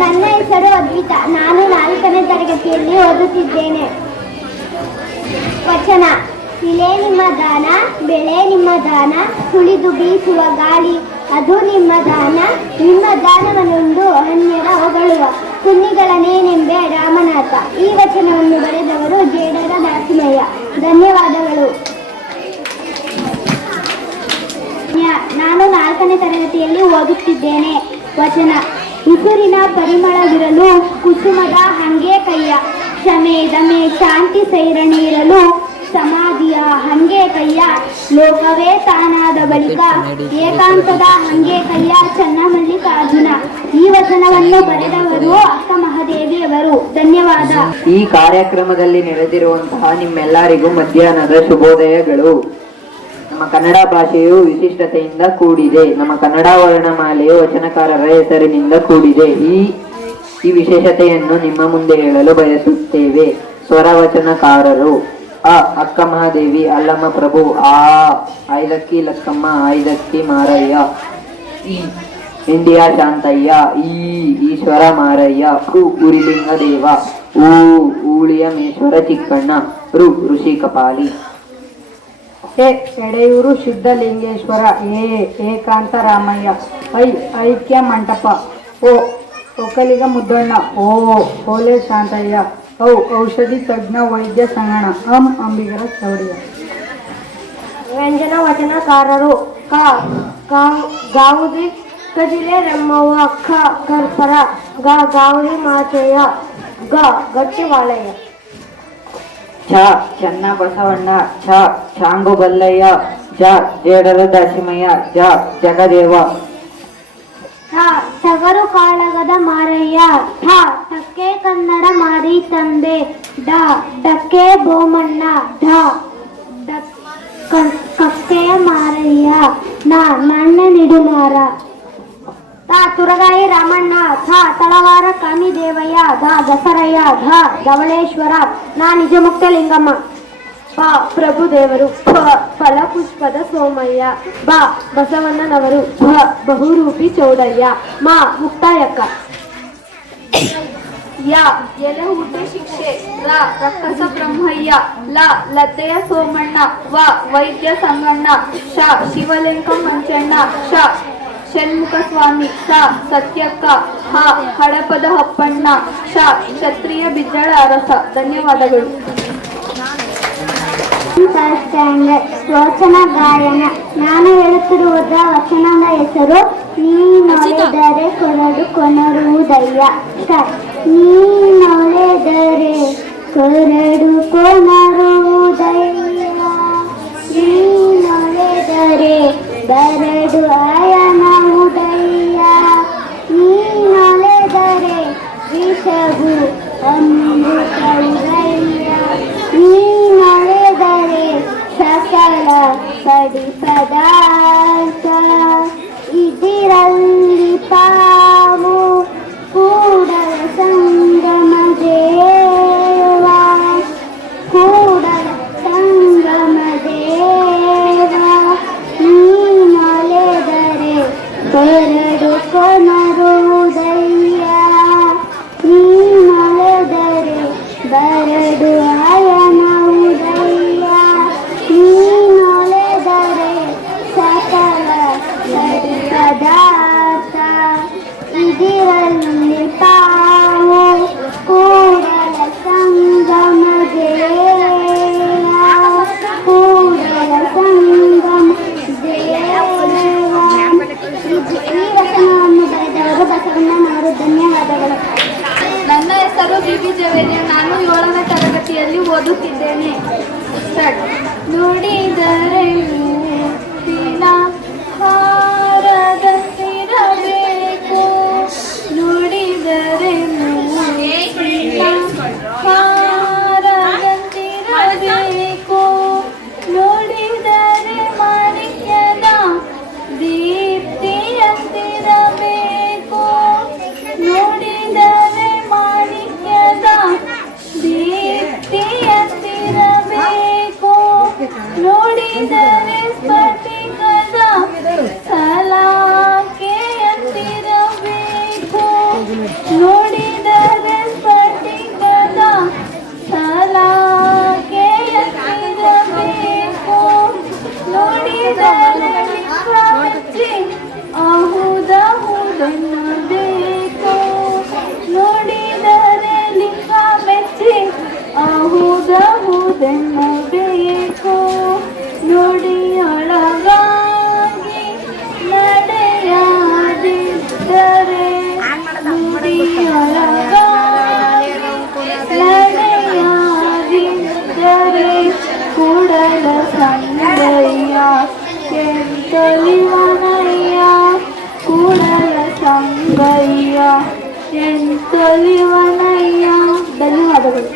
ನನ್ನ ಹೆಸರು ಅದ್ವಿತಾ. ನಾನು 4ನೇ ತರಗತಿಯಲ್ಲಿ ಓದುತ್ತಿದ್ದೇನೆ. ವಚನ: ಇಳೆ ನಿಮ್ಮ ದಾನ, ಬೆಳೆ ನಿಮ್ಮ ದಾನ, ಸುಳಿದು ಬೀಸುವ ಗಾಳಿ ಅದು ನಿಮ್ಮ ದಾನ. ನಿಮ್ಮ ದಾನವನ್ನುಂಡು ಅನ್ಯರ ಹೊಗಳುವ ಕುನ್ನಿಗಳನೇನೆಂಬೆ ರಾಮನಾಥ. ಈ ವಚನವನ್ನು ಬರೆದವರು ಜೇಡರ ದಾಸಿಮಯ್ಯ. ಧನ್ಯವಾದಗಳು. ನಾನು 4ನೇ ತರಗತಿಯಲ್ಲಿ ಓದುತ್ತಿದ್ದೇನೆ. ವಚನ: ಉಸುರಿನ ಪರಿಮಳವಿರಲು ಕುಸುಮದ ಹಂಗೆ ಕೈಯ, ಕ್ಷಮೆ ದಮೆ ಶಾಂತಿ ಸೈರಣಿ ಇರಲು ಸಮಾಧಿಯ ಹಂಗೆ ಕೈಯ, ಲೋಕವೇ ತಾನಾದ ಬಳಿಕ ಏಕಾಂತದ ಹಂಗೆ ಕೈಯ ಚನ್ನಮಲ್ಲಿಕಾರ್ಜುನ. ಈ ವಚನವನ್ನು ಬರೆದವರು ಅಕ್ಕ ಮಹಾದೇವಿಯವರು. ಧನ್ಯವಾದ. ಈ ಕಾರ್ಯಕ್ರಮದಲ್ಲಿ ನೆರೆದಿರುವಂತಹ ನಿಮ್ಮೆಲ್ಲರಿಗೂ ಮಧ್ಯಾಹ್ನದ ಶುಭೋದಯಗಳು. ನಮ್ಮ ಕನ್ನಡ ಭಾಷೆಯು ವಿಶಿಷ್ಟತೆಯಿಂದ ಕೂಡಿದೆ. ನಮ್ಮ ಕನ್ನಡ ವರ್ಣಮಾಲೆಯು ವಚನಕಾರರ ಹೆಸರಿನಿಂದ ಕೂಡಿದೆ. ಈ ವಿಶೇಷತೆಯನ್ನು ನಿಮ್ಮ ಮುಂದೆ ಹೇಳಲು ಬಯಸುತ್ತೇವೆ. ಸ್ವರ ವಚನಕಾರರು: ಅ ಅಕ್ಕ ಮಹಾದೇವಿ ಅಲ್ಲಮ್ಮ ಪ್ರಭು. ಆ ಐದಕ್ಕಿ ಲಕ್ಕಮ್ಮ ಐದಕ್ಕಿ ಮಾರಯ್ಯ. ಇ ಇಂಡಿಯಾ ಶಾಂತಯ್ಯ. ಈ ಈಶ್ವರ ಮಾರಯ್ಯ. ಉ ಉರಿಲಿಂಗ ದೇವ. ಊ ಊಳಿಯಮೇಶ್ವರ ಚಿಕ್ಕಣ್ಣ. ಋ ಋಷಿ ಕಪಾಲಿ. ಎ ಎಡೆಯೂರು ಶುದ್ಧಲಿಂಗೇಶ್ವರ. ಏಕಾಂತ ರಾಮಯ್ಯ. ಐ ಐಕ್ಯ ಮಂಟಪ. ಓ ಒಕ್ಕಲಿಗ ಮುದ್ದಣ್ಣ. ಓಲೆ ಶಾಂತಯ್ಯ. ಔಷಧಿ ತಜ್ಞ ವೈದ್ಯ ಸಂಗಣ. ಅಂಬಿಗರ ಚೌಡಿಯ. ವ್ಯಂಜನ ವಚನಕಾರರು: ಕ ಗಾವುದಿ ಕಜಿಲೆ ರಮ್ಮವ್ವ. ಖ ಕರ್ಪರ. ಗಾವುದಿ ಮಾಚಯ್ಯ. ಗಟ್ಟಿ ವಾಳಯ್ಯ. ಛ ಚನ್ನ ಬಸವಣ್ಣ. ಛ ಚಾಂಗು ಬಲ್ಲಯ್ಯ. ಜ ಜೇಡರ ದಾಸಿಮಯ್ಯ. ಜ ಜಗದೇವ. ಟಗರು ಕಾಳಗದ ಮಾರಯ್ಯ. ಠ ಟಕ್ಕೆ ಕನ್ನಡ ಮಾರಿ ತಂದೆ. ಡ ಡಕ್ಕೆ ಬೋಮಣ್ಣ. ಢ ಕಕ್ಕೆಯ ಮಾರಯ್ಯ. ನನ್ನ ನಿಡುಮಾರ. ತ ತುರಗಾಯಿ ರಾಮಣ್ಣ. ಥ ತಳವಾರ ಕಾಮಿದೇವಯ್ಯ. ದಸರಯ್ಯ. ಧ ಧವಳೇಶ್ವರ. ನಿಜಮುಕ್ತ ಲಿಂಗಮ್ಮ. ಪ ಪ್ರಭುದೇವರು. ಫಲಪುಷ್ಪದ ಸೋಮಯ್ಯ. ಬ ಬಸವಣ್ಣನವರು. ಬಹುರೂಪಿ ಚೌಡಯ್ಯ. ಮ ಮುಕ್ತಾಯಕ್ಕ. ಯ ಎಲೆ ಹುಟ್ಟಿ ಶಿಕ್ಷೆ. ರ ರಕ್ಕಸ ಬ್ರಹ್ಮಯ್ಯ. ಲ ಲದ್ದೆಯ ಸೋಮಣ್ಣ. ವ ವೈದ್ಯ ಸಂಗಣ್ಣ. ಶ ಶಿವಲಿಂಗ ಮಂಚಣ್ಣ. ಶ ಷಣ್ಮುಖ ಸ್ವಾಮಿ. ಸ ಸತ್ಯಕ್ಕ. ಹ ಹಡಪದ ಹಪ್ಪಣ್ಣ. ಶ ಕ್ಷತ್ರಿಯ ಬಿಜ್ಜಳ ಅರಸ. ಧನ್ಯವಾದಗಳು. ವಚನ ಗಾಯನ. ನಾನು ಹೇಳುತ್ತಿರುವ ವಚನದ ಹೆಸರು ನೀನೊಳೆದರೆ ಕೊರಡು ಕೊನರುವುದಯ್ಯ. ನೀನೊಳೆದರೆ ಕೊರಡು ಕೊನರುವುದಯ್ಯ. ನೀನೊಳೆದರೆ ಬರಡು ಆಯನವುದಯ್ಯ. ನೀನೊಳೆದರೆ ವಿಷವು ಅಮೃತವುದಯ್ಯ. ನೀನೊಳೆದರೆ ಸಕಲ ಕಡಿ ಪದಾರ್ಥ. ಇದಿರಲ್ಲಿ ಪಾವು ಕೂಡಲ ಸಂಗಮ ದೇವ. ಕೂಡಲ ಸಂಗಮ ದೇವ. ನೀನೊಳೆದರೆ ಕೊರಡು ಕೊನರುವುದಯ್ಯ. ನೀನೊಳೆದರೆ ಬರಡು ಆಯನವುದಯ್ಯ. ನೀನೊಳೆದರೆ ಸಕಲ ಕಡಿ ಪದಾರ್ಥ. ಇದಿರಲ್ಲಿ ಪಾವು ಕೂಡಲ ಸಂಗಮ ದೇವ. ಕೂಡಲ ಸಂಗಮ ದೇವ. ಈ ವಚನವನ್ನು ಬರೆದವರು ಬಸವಣ್ಣನವರು. ಧನ್ಯವಾದಗಳು. ನನ್ನ ಹೆಸರು ಬಿಬಿ ಜವೇರಿಯ. ನಾನು 7ನೇ ತರಗತಿಯಲ್ಲಿ ಓದುತ್ತಿದ್ದೇನೆ. ನುಡಿದರೆ ಮೂರ್ತಿನ ಹಾರದಂತಿರಬೇಕು. ನುಡಿದರೆ ಮೂರ್ತಿನ ಹಾರದಂತಿರಬೇಕು. ನುಡಿದರೆ ಮಾಣಿಕ್ಯದ ದೀಪ್ತಿಯಂತಿರಬೇಕು. ನುಡಿದರೆ ಮಾಣಿಕ್ಯದ ದೀಪ್ತಿಯಂತಿರಬೇಕು. ನೋಡಿದರೆ ಸ್ಫಟಿಕದ ಸಲಾಕೆಯಂತಿರಬೇಕು. ನೋಡಿದರೆ ಸ್ಫಟಿಕದ ಸಲಾಕೆಯಲ್ಲಿರಬೇಕು ನೋಡಿದರೆ ಮೆಚ್ಚಿ ಅಹುದಹುದೆನ್ನಬೇಕು ನೋಡಿದರೆ ಲಿಂಗ ಮೆಚ್ಚಿ ಅಹುದಹುದೆನ್ನಬೇಕು ನುಡಿಯೊಳಗಾಗಿ ನಡೆಯಾದಿದ್ದರೆ ನುಡಿಯೊಳಗಾಗಿ ನಡೆಯಾದಿದ್ದರೆ ಕೂಡಲ ಸಂಗಯ್ಯ ಎಂತೊಲಿವನಯ್ಯ ಕೂಡಲ ಸಂಗಯ್ಯ ಎಂತೊಲಿವನಯ್ಯ. ಧನ್ಯವಾದಗಳು.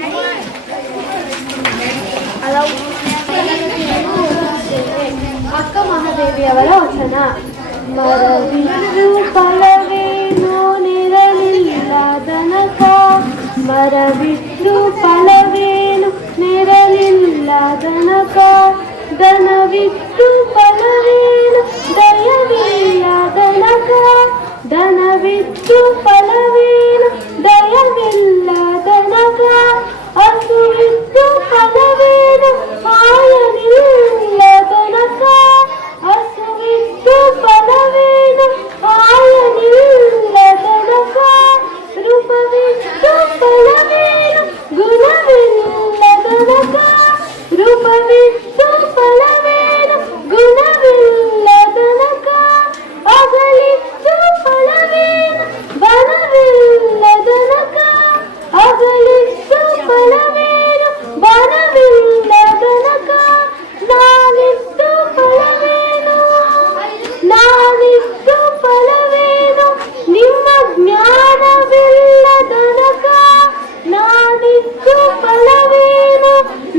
ಅಕ್ಕ ಮಹಾದೇವಿಯವರ ವಚನ. ಮರವಿದ್ದು ಫಲವೇನು ನೆರಳಿಲ್ಲ ದನಕ ಮರವಿದ್ದು ಫಲವೇನು ನೆರಳಿಲ್ಲ ದನಕ ದನವಿದ್ದು ಫಲವೇನು ದಯವಿಲ್ಲ ದನಕ ದನವಿದ್ದು ಫಲವೇನು ದಯವಿಲ್ಲ ದನಕ ಹಸುವಿದ್ದು ಫಲವೇನು ಆಯನಿಲ್ಲ ದನಕ ಹಸುವಿದ್ದು ಫಲವೇನು ಆಯನಿಲ್ಲ ದನಕ ರೂಪವಿದ್ದು ಫಲವೇನು ಗುಣವಿಲ್ಲ ದನಕ ರೂಪವಿದ್ದು ಫಲವೇನು ಗುಣವಿಲ್ಲ ದನಕ ಅಗಲಿದ್ದು ಫಲವೇನು ಬಲವಿಲ್ಲ ದನಕ ಅಗಲಿದ್ದು ಫಲವೇನು ಬಲವಿಲ್ಲ ದನಕ ನಾನಿದ್ದು ಫಲವೇನು ನಾನಿದ್ದು ಫಲವೇನು ನಿಮ್ಮ ಜ್ಞಾನವಿಲ್ಲ ದನಕ ನಾನಿದ್ದು ಫಲವೇನು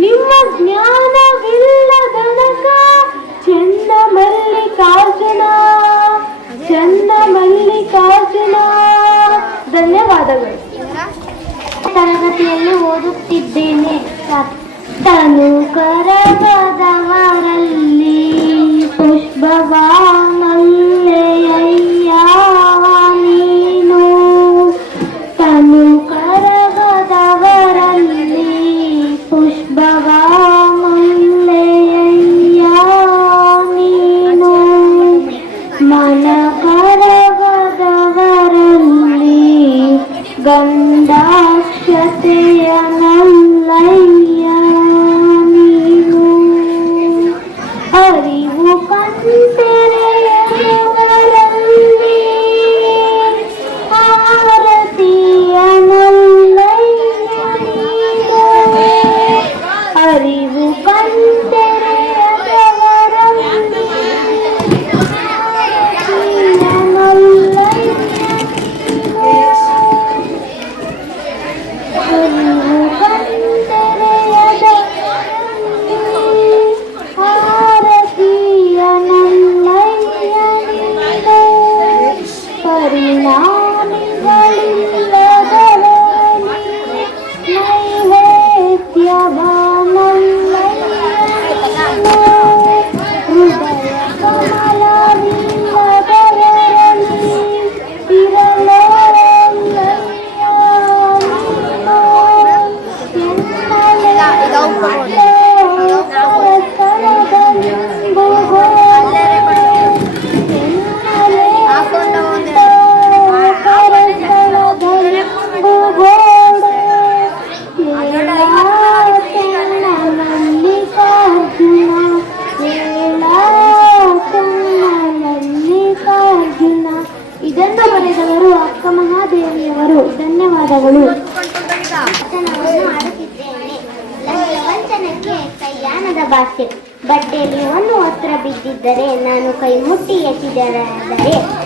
ನಿಮ್ಮ ಜ್ಞಾನವಿಲ್ಲ ದನಕ ಚೆನ್ನ ಮಲ್ಲಿಕಾರ್ಜುನ ಚೆನ್ನ ಮಲ್ಲಿಕಾರ್ಜುನ. ಧನ್ಯವಾದಗಳು. ತರಗತಿಯಲ್ಲಿ ಓದುತ್ತಿದ್ದೇನೆ. ತನು ಕರಗದವರಲ್ಲಿ ಪುಷ್ಪವ ಮಲ್ಲೆಯಯ್ಯ ನೀನು ತನು ಕರಗದವರಲ್ಲಿ ಪುಷ್ಪವ ಮಲ್ಲೆಯಯ್ಯ ನೀನು ಮನ ಕರಗದವರಲ್ಲಿ ಗಂಧಾಕ್ಷತೆಯ ನಲ್ಲಯ್ಯ ನೀನು ಅರಿವು ಕಣ್ತೆರೆಯವರಲ್ಲಿ ಆರತಿಯ ನಲ್ಲಯ್ಯ ನೀನು ಅರಿವು ಕಣ್ತೆರೆಯವರಲ್ಲಿ ಆರತಿಯ ನಲ್ಲಯ್ಯ ಅರಿವು ಕಣ್ತೆರೆಯದ ಆರತಿಯ ನಲ್ಲಯ್ಯ ನೀನು ಪರಿಣಾಮಿಗಳಿಲ್ಲದರಲ್ಲಿ ನೈವೇದ್ಯ ಬಾನಲ್ಲಯ್ಯ ಹೃದಯ ಕಮಲವಿಲ್ಲದರಲ್ಲಿ ಇರಲೋಲ್ಲಯ್ಯ ಇದನ್ನು ಬರೆದವರು ಅಕ್ಕ ಮಹಾದೇವಿಯವರು. ಧನ್ಯವಾದಗಳು. ಆಡುತ್ತಿದ್ದೇನೆ. ವಂಚನಕ್ಕೆ ಕೈಯಾನದ ಭಾಷೆ. ಬಡ್ಡೆಯಲ್ಲಿ ಒಂದು ಒತ್ತರ ಬಿದ್ದಿದ್ದರೆ ನಾನು ಕೈ ಮುಟ್ಟಿ ಎತ್ತಿದರೆ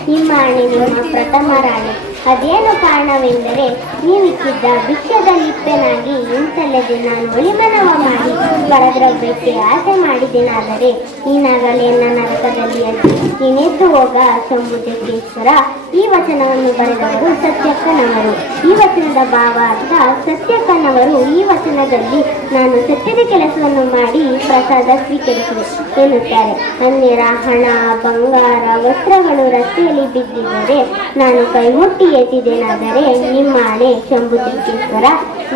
ನಿಮ್ಮ ಆಣೆ ನಿಮ್ಮ ಪ್ರಥಮ ರಾಣೆ. ಅದೇನು ಕಾರಣವೆಂದರೆ ನೀವಿಕ್ಕಿದ್ದ ಭಿಕ್ಷದ ಲಿಪ್ಪೆನಾಗಿ ಇಂತಲ್ಲದೆ ನಾನು ಒಳಿಮನವ ಮಾಡಿ ಪರದ್ರವ್ಯಕ್ಕೆ ಆಸೆ ಮಾಡಿದೆನಾದರೆ ನೀನಾಗಲೇ ನನ್ನ ನರಕದಲ್ಲಿ ಅಜ್ಜಿ ನೀನೆದ್ದು ಹೋಗ ಸಂಬುಜಕ್ಕೇಶ್ವರ. ಈ ವಚನವನ್ನು ಬರೆದವರು ಸತ್ಯಕ್ಕನವರು. ಈ ವಚನದ ಭಾವ ಅರ್ಥ ಸತ್ಯಕ್ಕನವರು ಈ ವಚನದಲ್ಲಿ ನಾನು ಸತ್ಯದ ಕೆಲಸವನ್ನು ಮಾಡಿ ಪ್ರಸಾದ ಸ್ವೀಕರಿಸಿದೆ ಎನ್ನುತ್ತಾರೆ. ಅನ್ಯರ ಹಣ ಬಂಗಾರ ವಸ್ತ್ರಗಳು ರಸ್ತೆಯಲ್ಲಿ ಬಿದ್ದಿದ್ದರೆ ನಾನು ಕೈ ಮುಟ್ಟಿ ಎತ್ತಿದೇನಾದರೆ ನಿಮ್ಮಾಣೆ ಶಂಭುತಿಕೇಶ್ವರ.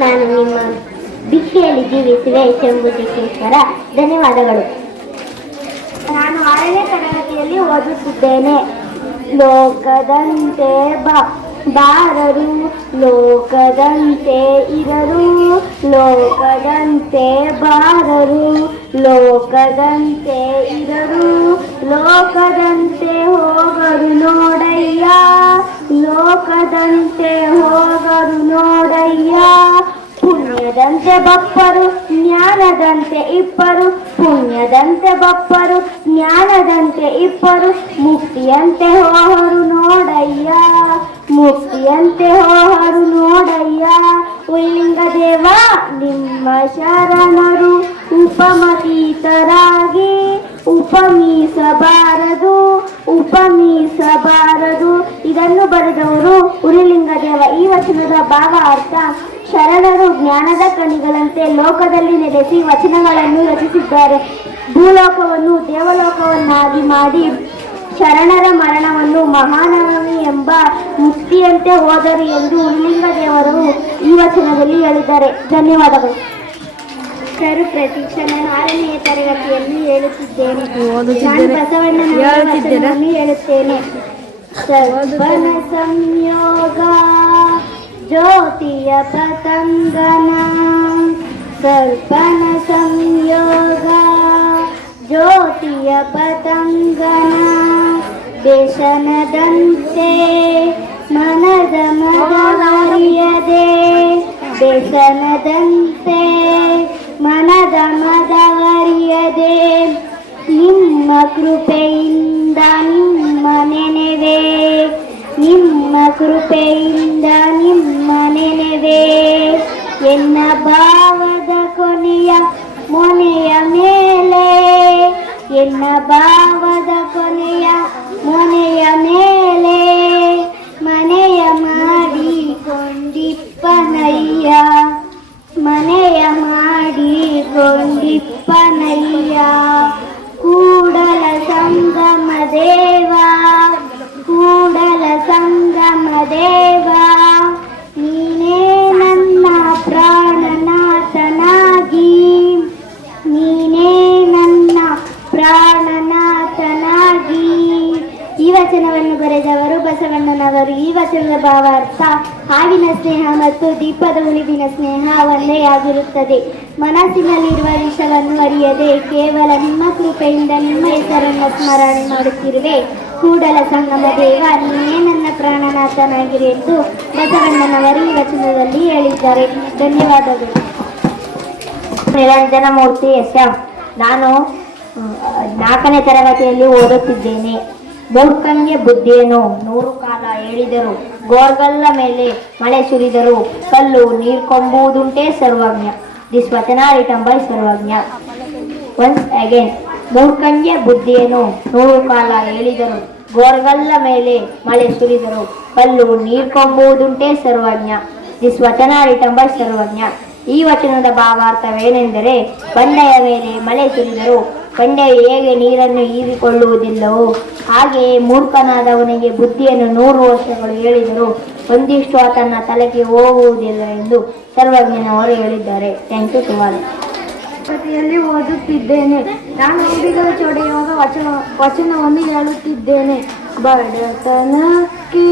ನಾನು ನಿಮ್ಮ ಭಿಕ್ಷೆಯಲ್ಲಿ ಜೀವಿಸುವೆ ಶಂಭುತಿಕೇಶ್ವರ. ಧನ್ಯವಾದಗಳು. ನಾನು 6ನೇ ತರಗತಿಯಲ್ಲಿ ಓದುತ್ತಿದ್ದೇನೆ. ಲೋಕದಂತೆ ಬಾರರು, ಲೋಕದಂತೆ ಇರರು, ಲೋಕದಂತೆ ಬಾರರು, ಲೋಕದಂತೆ ಇರರು, ಲೋಕದಂತೆ ಹೋಗರು ನೋಡಯ್ಯ, ಲೋಕದಂತೆ ಹೋಗರು ನೋಡಯ್ಯ. ಪುಣ್ಯದಂತೆ ಬಪ್ಪರು ಜ್ಞಾನದಂತೆ ಇಪ್ಪರು, ಪುಣ್ಯದಂತೆ ಬಪ್ಪರು ಜ್ಞಾನದಂತೆ ಇಪ್ಪರು, ಮುಕ್ತಿಯಂತೆ ಹೋಹರು ನೋಡಯ್ಯ, ಮುಕ್ತಿಯಂತೆ ಹೋಹರು ನೋಡಯ್ಯ. ಉಲ್ಲಿಂಗದೇವ ನಿಮ್ಮ ಶರಣರು ಉಪಮತೀತರಾಗಿ ಉಪಮೀಸಬಾರದು, ಉಪಮೀಸಬಾರದು. ಇದನ್ನು ಬರೆದವರು ಉರಿಲಿಂಗದೇವ. ಈ ವಚನದ ಭಾವ ಅರ್ಥ: ಶರಣರು ಜ್ಞಾನದ ಕಣಿಗಳಂತೆ ಲೋಕದಲ್ಲಿ ನೆಲೆಸಿ ವಚನಗಳನ್ನು ರಚಿಸಿದ್ದಾರೆ. ಭೂಲೋಕವನ್ನು ದೇವಲೋಕವನ್ನಾಗಿ ಮಾಡಿ ಶರಣರ ಮರಣವನ್ನು ಮಹಾನವಮಿ ಎಂಬ ಮುಕ್ತಿಯಂತೆ ಹೋದರು ಎಂದು ಉರಿಲಿಂಗದೇವರು ಈ ವಚನದಲ್ಲಿ ಹೇಳಿದ್ದಾರೆ. ಧನ್ಯವಾದಗಳು. ಸರು ಪ್ರತೀಕ್ಷಾ. ನಾನು 6ನೇ ತರಗತಿಯಲ್ಲಿ ಹೇಳುತ್ತಿದ್ದೇನೆ. ನಾನು ಬಸವಣ್ಣನ ವಚನವನ್ನು ಹೇಳುತ್ತೇನೆ. ಸರ್ವನ ಸಂಯೋಗ ಜ್ಯೋತಿಯ ಪತಂಗನ, ಸರ್ಪನ ಸಂಯೋಗ ಜ್ಯೋತಿಯ ಪತಂಗನ, ದೇಶನದಂತೆ ಮನದ ಮದವರಿಯದೆ, ದೇಶನದಂತೆ ಮನದ ಮದವರಿಯದೆ, ನಿಮ್ಮ ಕೃಪೆಯಿಂದ ನಿಮ್ಮ ನೆನೆವೆ, ನಿಮ್ಮ ಕೃಪೆಯಿಂದ ನಿಮ್ಮ ನೆನೆವೆ. ಎನ್ನ ಭಾವದ ಕೊನೆಯ ಮೊನೆಯ ಮೇಲೆ, ಎನ್ನ ಭಾವದ ಕೊನೆಯ ಮೊನೆಯ ಮೇಲೆ ಮನೆಯ ಮಾಡಿಕೊಂಡಿಪ್ಪನಯ್ಯ, ಮನೆಯ ಮಾಡಿಕೊಂಡಿಪ್ಪನಯ್ಯ. ಕೂಡಲ ಸಂಗಮ ದೇವ, ಕೂಡಲ ಸಂಗಮ ದೇವ, ನೀನೇ ನನ್ನ ಪ್ರಾಣನಾಥನಾಗಿ, ನೀನೇ ನನ್ನ ಪ್ರಾಣನಾಥನಾಗಿ. ಈ ವಚನವನ್ನು ಬರೆದವರು ಬಸವಣ್ಣನವರು. ಈ ವಚನದ ಭಾವಾರ್ಥ: ಹಾವಿನ ಸ್ನೇಹ ಮತ್ತು ದೀಪದ ಉಳಿವಿನ ಸ್ನೇಹ ಒಂದೇ ಆಗಿರುತ್ತದೆ. ಮನಸ್ಸಿನಲ್ಲಿರುವ ವಿಷವನ್ನು ಅರಿಯದೆ ಕೇವಲ ನಿಮ್ಮ ಕೃಪೆಯಿಂದ ನಿಮ್ಮ ಹೆಸರನ್ನು ಸ್ಮರಣೆ ಮಾಡುತ್ತಿರುವೆ. ಕೂಡಲ ಸಂಗಮ ದೇವ, ನೀನೇ ನನ್ನ ಪ್ರಾಣನಾಥನಾಗಿರಿ ಎಂದು ಬಸವಣ್ಣನವರು ಈ ವಚನದಲ್ಲಿ ಹೇಳಿದ್ದಾರೆ. ಧನ್ಯವಾದಗಳು. ನಿರಂಜನ ಮೂರ್ತಿ ಎಸ್.ಎಂ. ನಾನು 4ನೇ ತರಗತಿಯಲ್ಲಿ ಓದುತ್ತಿದ್ದೇನೆ. ಮೂರ್ಖಂಗೆ ಬುದ್ಧಿಯನ್ನು 100 ಕಾಲ ಹೇಳಿದರು, ಗೋರ್ಗಲ್ಲ ಮೇಲೆ ಮಳೆ ಸುರಿದರು, ಕಲ್ಲು ನೀರ್ಕೊಂಬುವುದುಂಟೇ Sarvajna. This vachana written by Sarvajna. Once again. ಮೂರ್ಖಂಗೆ ಬುದ್ಧಿಯನ್ನು 100 ಕಾಲ ಹೇಳಿದರು, ಗೋರ್ಗಲ್ಲ ಮೇಲೆ ಮಳೆ ಸುರಿದರು, ಕಲ್ಲು ನೀರ್ಕೊಂಬುವುದುಂಟೇ Sarvajna. This vachana written by Sarvajna. ಈ ವಚನದ ಭಾವಾರ್ಥವೇನೆಂದರೆ, ಬಂಡೆಯ ಮೇಲೆ ಮಳೆ ಸುರಿದರು ಬಂಡೆಯು ಹೇಗೆ ನೀರನ್ನು ಹೀರಿಕೊಳ್ಳುವುದಿಲ್ಲವೋ ಹಾಗೆಯೇ ಮೂರ್ಖನಾದವನಿಗೆ ಬುದ್ಧಿಯನ್ನು 100 ವರ್ಷಗಳು ಹೇಳಿದರು ಒಂದಿಷ್ಟು ತನ್ನ ತಲೆಗೆ ಹೋಗುವುದಿಲ್ಲ ಎಂದು ಸರ್ವಜ್ಞನವರು ಹೇಳಿದ್ದಾರೆ. Thank you. ತರಗತಿಯಲ್ಲಿ ಓದುತ್ತಿದ್ದೇನೆ. ನಾನು ನುಡಿಗಳು ಚೊಡೆಯುವಾಗ ವಚನವನ್ನು ಹೇಳುತ್ತಿದ್ದೇನೆ. ಬಡತನಕ್ಕೆ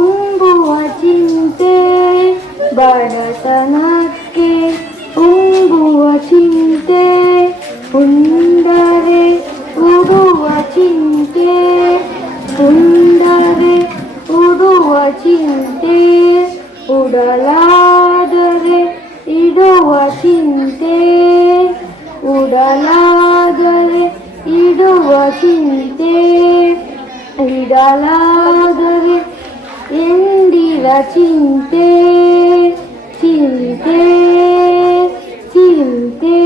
ಉಂಬುವ ಚಿಂತೆ, ಬಡತನಕ್ಕೆ ಉಂಬುವ ಚಿಂತೆ, ಉಂಡರೆ ಉಡುವ ಚಿಂತೆ, ಉಂಡರೆ ಉಡುವ ಚಿಂತೆ, ಉಡಲಾದರೆ ಇಡುವ ಚಿಂತೆ, ಉಡಲಾದರೆ ಇಡುವ ಚಿಂತೆ, ಇಡಲಾದರೆ ಎಂದಿರ ಚಿಂತೆ, ಚಿಂತೆ ಚಿಂತೆ.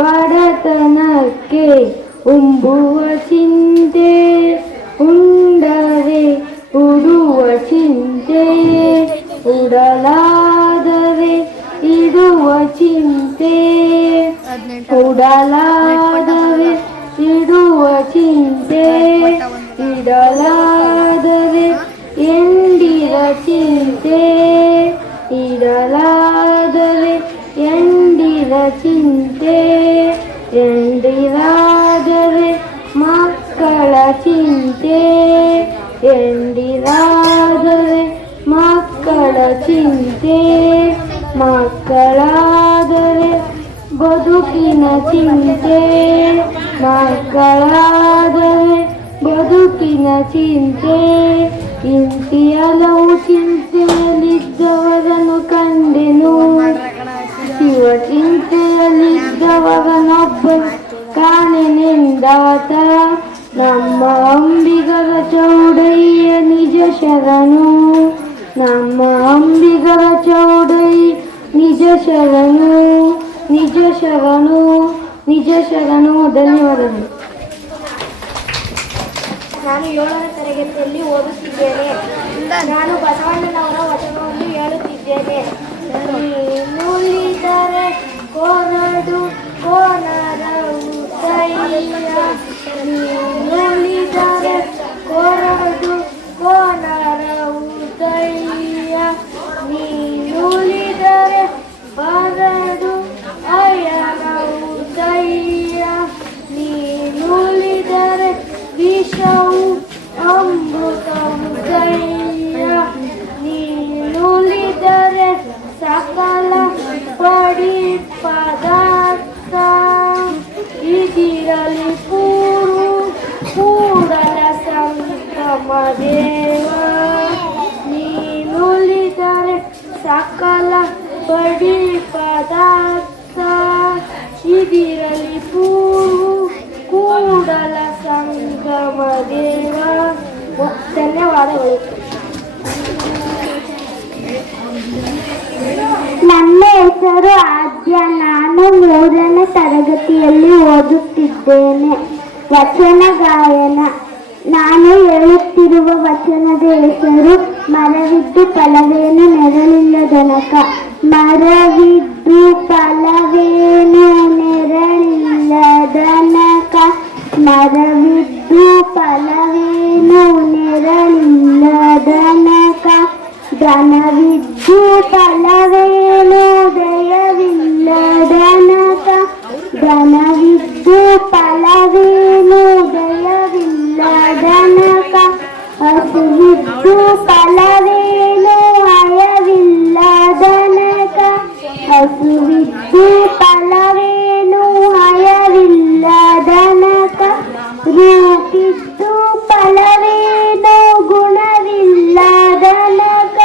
ಬಡತನಕ್ಕೆ ಉಂಬುವ ಚಿಂತೆ, ಉಂಡರೆ ಉಡುವ ಚಿಂತೆ, ಉಡಲಾದರೆ ಇಡುವ ಚಿಂತೆ, ಉಡಲಾದರೆ ಇಡುವ ಚಿಂತೆ, ಇಡಲಾದರೆ ಎಂದಿ ಚಿಂತೆ ಇಡಲಾದರೆ ಎಂಡಿನ ಚಿಂತೆ ಎಂಡಿರಾದರೆ ಮಕ್ಕಳ ಚಿಂತೆ ಎಂಡಿರಾದರೆ ಮಕ್ಕಳ ಚಿಂತೆ ಮಕ್ಕಳಾದರೆ ಬದುಕಿನ ಚಿಂತೆ ಮಕ್ಕಳಾದರೆ ಬದುಕಿನ ಚಿಂತೆ ಇಂತಿ ಹಲವು ಚಿಂತೆಯಲ್ಲಿದ್ದವರನ್ನು ಕಂಡೆನು ಶಿವ ಚಿಂತೆಯಲ್ಲಿದ್ದವರನೊಬ್ಬ ಕಾಣೆನೆಂದಾತ ನಮ್ಮ ಅಂಬಿಗರ ಚೌಡಯ್ಯ ನಿಜ ಶರಣು ನಮ್ಮ ಅಂಬಿಗರ ಚೌಡಯ್ಯ ನಿಜ ಶರಣು ನಿಜ ಶರಣು ನಿಜ ಶರಣು. ಧನ್ಯವಾದಗಳು. ನಾನು 7ನೇ ತರಗತಿಯಲ್ಲಿ ಓದುತ್ತಿದ್ದೇನೆ. ನಾನು ಬಸವಣ್ಣನವರ ವಚನವನ್ನು ಹೇಳುತ್ತಿದ್ದೇನೆ. ನುಲಿದರೆ ಕೊರಡು ಕೋನರ ಉದಯ, ನುಲಿದರೆ ಕೊರಡು ಕೋನರ ಉದಯ, ನೀನುಲಿದರೆ ಬರಡು ಅಯನ ಉದಯ, ನೀನುಲಿದರೆ ವಿಷವು ಅಮೃತ ಉದಯ, ನೀನುಲಿದರೆ ಸಕಲ ಪಡಿ ಪದಾರ್ಥ ಇದಿರಲಿ ಕೂಡಲ ಸಂಗಮ ದೇವ, ನೀನುಲಿದರೆ ಸಕಲ ಪಡಿ ಪದಾರ್ಥ ಇದಿರಲಿ ಕೂಡಲ ಸಂಗಮ ದೇವ. ಧನ್ಯವಾದಗಳು. ನನ್ನ ಹೆಸರು ಆದ್ಯ. ನಾನು 3ನೇ ತರಗತಿಯಲ್ಲಿ ಓದುತ್ತಿದ್ದೇನೆ. ವಚನ ಗಾಯನ. ನಾನು ಹೇಳುತ್ತಿರುವ ವಚನದ ಹೆಸರು ಮರವಿದ್ದು ಫಲವೇನು ನೆರಳಿಲ್ಲದನಕ. ಮರವಿದ್ದು ಫಲವೇನು ನೆರಳಿಲ್ಲದನಕ, ಮರವಿದ್ದು ಫಲವೇನು ನೆರಳಿಲ್ಲದನಕ, ಧನವಿದ್ದು ಫಲವೇನು ದಯವಿಲ್ಲದನಕ, ಧನವಿದ್ದು ಫಲವೇನು ದಯವಿಲ್ಲದನಕ, ಹಸುವಿದ್ದು ಫಲವೇನು ಹಯವಿಲ್ಲದನಕ, ಹಸುವಿದ್ದು ಫಲವೇನು ಹಯವಿಲ್ಲದನಕ, ರೂಪಿದ್ದು ಫಲವೇನು ಗುಣವಿಲ್ಲದನಕ,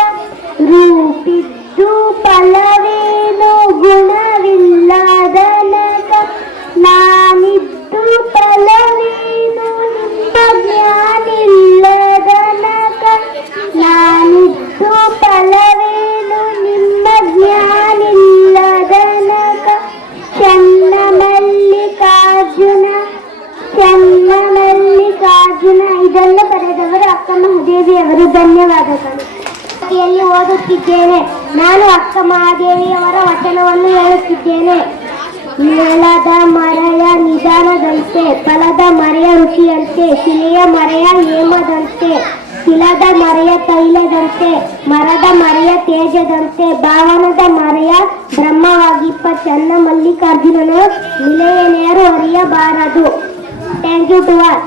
ರೂಪಿದ್ದು ಫಲವೇನು ಗುಣವಿಲ್ಲದನಕ, ನಾನಿದ್ದು ಫಲವೇನು ನಿಮ್ಮ ಜ್ಞಾನಿಲ್ಲದನಕ, ನಾನಿದ್ದು ಫಲವೇನು ನಿಮ್ಮ ಜ್ಞಾನಿಲ್ಲದನಕ, ಚೆನ್ನ ಮಲ್ಲಿಕಾರ್ಜುನ ಚೆನ್ನ ಮಲ್ಲಿಕಾರ್ಜುನ. ಇದನ್ನು ಬರೆದವರು ಅಕ್ಕ ಮಹಾದೇವಿಯವರು. ಧನ್ಯವಾದಗಳು. ಓದುತ್ತಿದ್ದೇನೆ. ನಾನು ಅಕ್ಕ ಮಹಾದೇವಿಯವರ ವಚನವನ್ನು ಹೇಳುತ್ತಿದ್ದೇನೆ. ಮೇಳದ ಮರೆಯ ನಿಧಾನದಂತೆ, ಫಲದ ಮರೆಯ ರುಚಿಯಂತೆ, ಶಿಲೆಯ ಮರೆಯ ಹೇಮದಂತೆ, ಶಿಲದ ಮರೆಯ ತೈಲದಂತೆ, ಮರದ ಮರೆಯ ತೇಜದಂತೆ, ಭಾವನದ ಮರೆಯ ಬ್ರಹ್ಮವಾಗಿಪ್ಪ ಚೆನ್ನ ಮಲ್ಲಿಕಾರ್ಜುನನು ನಿಲೆಯನೇರು ಅರಿಯಬಾರದು. Thank you to all.